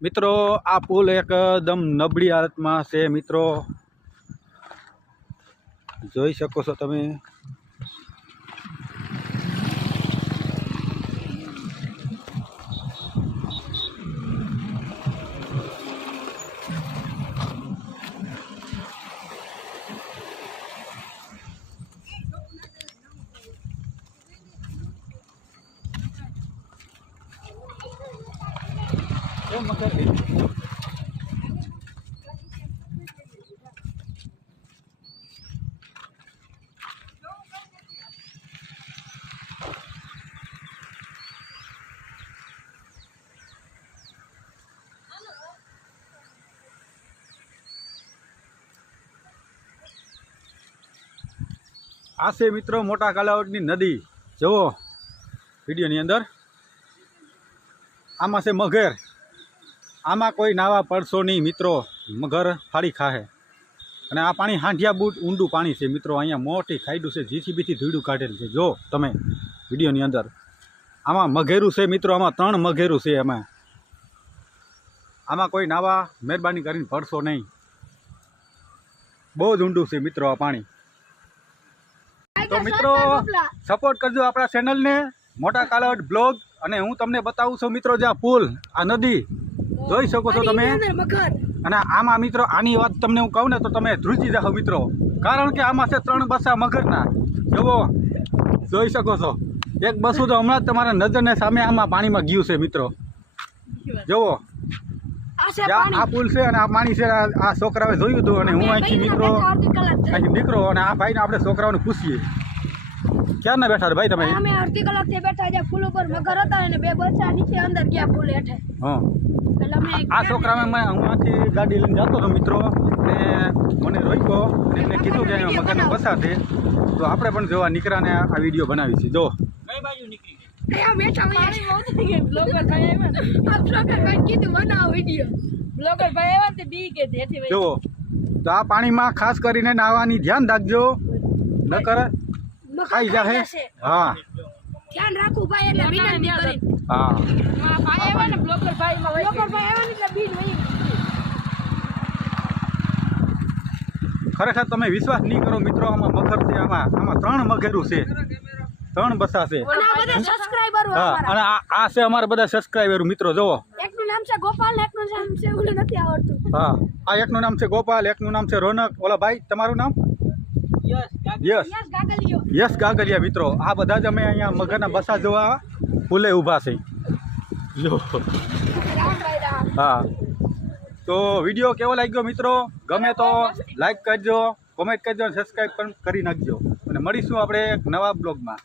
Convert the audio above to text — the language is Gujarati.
મિત્રો આ પુલ એકદમ નબળી હાલતમાં છે. મિત્રો જોઈ શકો છો તમે. આ છે મિત્રો મોટા કાલાવડની નદી. જુઓ વિડીયોની અંદર. આમાં છે મગર. આમાં કોઈ નાવા પડશો નહીં, મિત્રો. મગર ફાડી ખાહે. અને આ પાણી હાંઢિયા બૂટ ઊંડું પાણી છે, મિત્રો. અહીંયા મોટી ખાઈડું છે, જીસીબીથી ધૂળું કાઢેલ છે. જો તમે વિડીયોની અંદર. આમાં મઘેરું છે, મિત્રો. આમાં ત્રણ મઘેરું છે એમાં. આમાં કોઈ નાવા મહેરબાની કરીને પડશો નહીં. બહુ જ ઊંડું છે, મિત્રો, આ પાણી. તો મિત્રો સપોર્ટ કરજો આપણા ચેનલને મોટા કાલાવડ બ્લોગ. અને હું તમને બતાવું છું, મિત્રો જે આ પુલ, આ નદી. જોઈ શકો છો તમે. અને આમાં મિત્રો આની વાત તમને હું કહું ને તો તમે ધ્રુજી જાઓ મિત્રો. કારણ કે આમાં છે ત્રણ બસા મગરના જુઓ. જોઈ શકો છો. એક બસું તો હમણાં જ તમારા નજરને સામે આમાં પાણીમાં ગયું છે મિત્રો. જુઓ. આ પુલ છે અને આ પાણી છે આ છોકરાઓએ જોયું હતું અને હું અહીંથી મિત્રો અહીંથી નીકળો અને આ ભાઈને આપણે છોકરાઓને પૂછીએ. ક્યારના બેઠા ભાઈ તમે? અમે અડધી કલાકથી બેઠા છે ફૂલ ઉપર મગર હતા અને બે બચ્ચા નીચે અંદર ગયા ફૂલ હેઠે. હા. એટલે અમે આ છોકરાને મેં હું આથી ગાડી લઈને જતો હતો મિત્રો ને મને રોક્યો અને એમને કીધું કે અહીંયા મગરનો બસા છે. તો આપણે પણ જોવા નીકળાને આ વીડિયો બનાવી છે જો અહીંયા બાજુ તેથી જુઓ તો આ પાણીમાં ખાસ કરીને નાહવાની ધ્યાન રાખજો. નકર ખાઈ જાહે? હા. ધ્યાન રાખું ભાઈ એટલે વિનંતી કરી. હા. ભાઈ આવ્યા ને બ્લોકર ભાઈ બ્લોગર ભાઈ આવ્યા ને એટલે બીજ વહી ખરેખર તમે વિશ્વાસ નહીં કરો મિત્રો આમાં મગર છે આમાં આમાં ત્રણ મગેરું છે. ત્રણ બસા છે. અને આ બધા સબસ્ક્રાઇબરો હા અને આ આ છે અમારા બધા સબસ્ક્રાઈબર મિત્રો જુઓ. એકનું નામ છે ગોપાલ એકનું નામ છે ઓલું નથી આવડતું. હા આ એકનું નામ છે ગોપાલ એકનું નામ છે રોનક. ઓલા ભાઈ તમારું નામ? યસ યસ યસ ગાગરિયા મિત્રો. આ બધા જ અમે અહીંયા મગરના બસા જોવા ફૂલે ઊભા છે. જો હા. તો વીડિયો કેવો લાગ્યો મિત્રો? ગમે તો લાઈક કરજો કોમેન્ટ કરજો અને સબસ્ક્રાઈબ પણ કરી નાખજો. અને મળીશું આપણે એક નવા બ્લોગમાં.